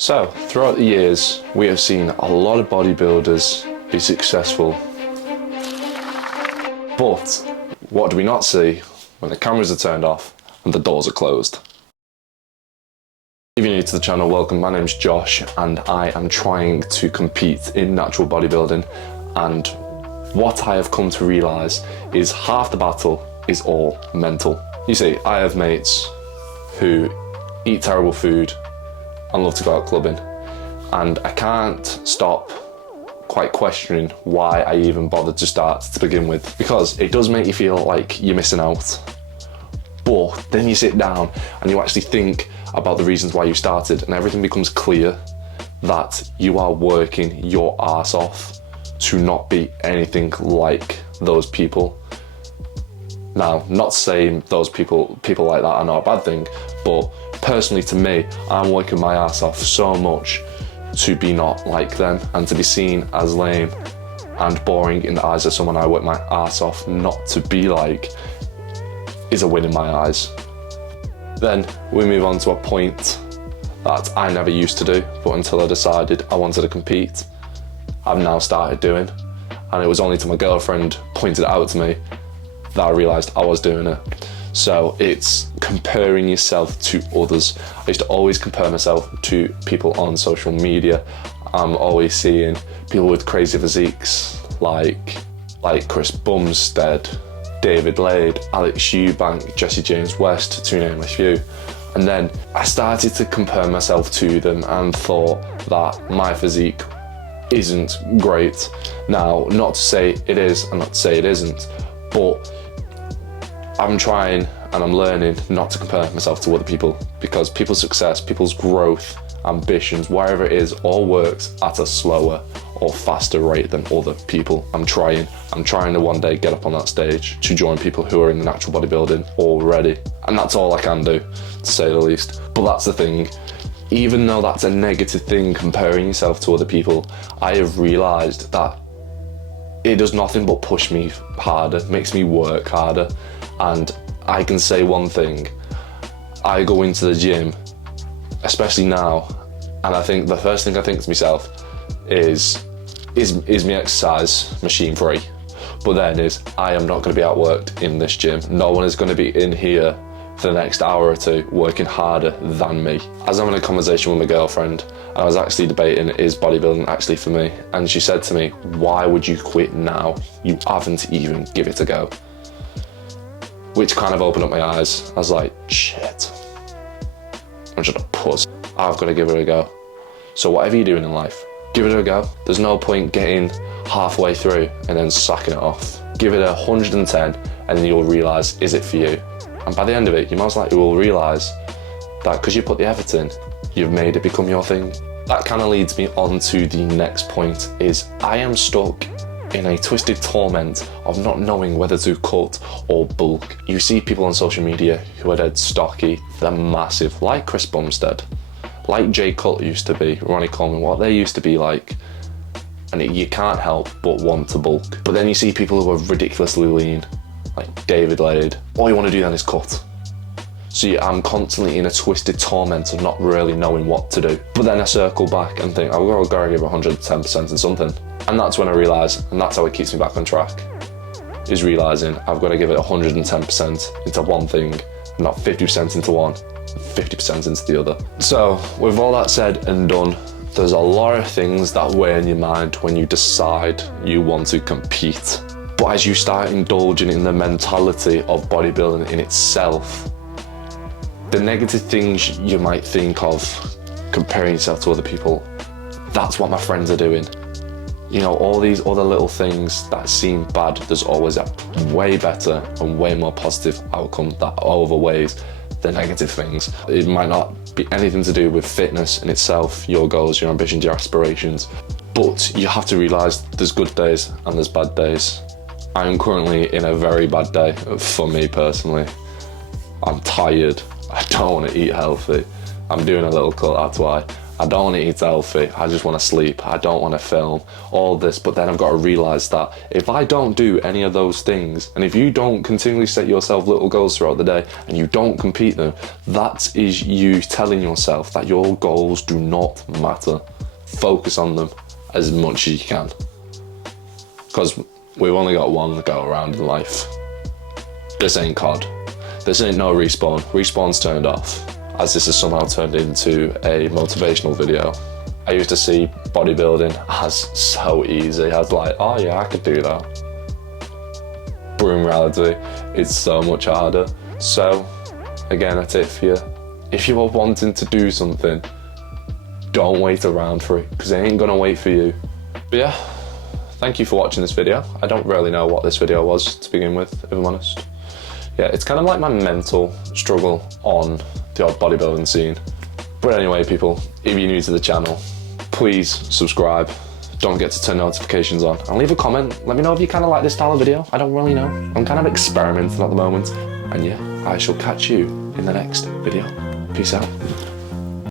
So, throughout the years, we have seen a lot of bodybuilders be successful. But what do we not see when the cameras are turned off and the doors are closed? If you're new to the channel, welcome. My name's Josh and I am trying to compete in natural bodybuilding, and what I have come to realise is half the battle is all mental. You see, I have mates who eat terrible food and love to go out clubbing, and I can't stop quite questioning why I even bothered to start to begin with, because it does make you feel like you're missing out. But then you sit down and you actually think about the reasons why you started, and everything becomes clear that you are working your arse off to not be anything like those people. Now, not saying those people like that are not a bad thing, but personally to me, I'm working my ass off so much to be not like them, and to be seen as lame and boring in the eyes of someone I work my ass off not to be like is a win in my eyes. Then we move on to a point that I never used to do, but until I decided I wanted to compete, I've now started doing. And it was only till my girlfriend pointed it out to me that I realised I was doing it. So it's comparing yourself to others. I used to always compare myself to people on social media. I'm always seeing people with crazy physiques like Chris Bumstead, David Lade, Alex Eubank, Jesse James West, to name a few. And then I started to compare myself to them and thought that my physique isn't great. Now, not to say it is and not to say it isn't, but I'm trying and I'm learning not to compare myself to other people, because people's success, people's growth, ambitions, wherever it is, all works at a slower or faster rate than other people. I'm trying to one day get up on that stage to join people who are in the natural bodybuilding already. And that's all I can do, to say the least. But that's the thing. Even though that's a negative thing, comparing yourself to other people, I have realised that it does nothing but push me harder, makes me work harder. And I can say one thing, I go into the gym, especially now, and I think the first thing I think to myself is my exercise machine free? But then I am not going to be outworked in this gym. No one is going to be in here for the next hour or two working harder than me. As I'm in a conversation with my girlfriend, I was actually debating, is bodybuilding actually for me? And she said to me, why would you quit now? You haven't even give it a go. Which kind of opened up my eyes. I was like, shit, I'm just a puss. I've got to give it a go. So whatever you're doing in life, give it a go. There's no point getting halfway through and then sacking it off. Give it 110 and then you'll realise, is it for you? And by the end of it, you most likely will realise that because you put the effort in, you've made it become your thing. That kind of leads me on to the next point, is I am stuck in a twisted torment of not knowing whether to cut or bulk. You see people on social media who are dead stocky, they're massive, like Chris Bumstead, like Jay Cutler used to be, Ronnie Coleman, what they used to be like, and you can't help but want to bulk. But then you see people who are ridiculously lean, like David Lade. All you want to do then is cut. So I'm constantly in a twisted torment of not really knowing what to do. But then I circle back and think, I've got to give 110% in something. And that's when I realise, and that's how it keeps me back on track, is realising I've got to give it 110% into one thing, and not 50% into one, 50% into the other. So with all that said and done, there's a lot of things that weigh in your mind when you decide you want to compete. But as you start indulging in the mentality of bodybuilding in itself, the negative things you might think of comparing yourself to other people, that's what my friends are doing. You know, all these other little things that seem bad, there's always a way better and way more positive outcome that outweighs the negative things. It might not be anything to do with fitness in itself, your goals, your ambitions, your aspirations, but you have to realise there's good days and there's bad days. I'm currently in a very bad day for me personally. I'm tired, I don't want to eat healthy, I'm doing a little cut, that's why. I don't want to eat healthy. I just want to sleep. I don't want to film all this. But then I've got to realize that if I don't do any of those things, and if you don't continually set yourself little goals throughout the day and you don't compete them, that is you telling yourself that your goals do not matter. Focus on them as much as you can, because we've only got one to go around in life. This ain't COD. This ain't no Respawn. Respawn's turned off, as this has somehow turned into a motivational video. I used to see bodybuilding as so easy. I was like, oh yeah, I could do that. But in reality, it's so much harder. So, again, a tip for you. If you are wanting to do something, don't wait around for it, because it ain't gonna wait for you. But yeah, thank you for watching this video. I don't really know what this video was to begin with, if I'm honest. Yeah, it's kind of like my mental struggle on the odd bodybuilding scene. But anyway, people, if you're new to the channel, please subscribe. Don't forget to turn notifications on. And leave a comment. Let me know if you kind of like this style of video. I don't really know. I'm kind of experimenting at the moment. And yeah, I shall catch you in the next video. Peace out.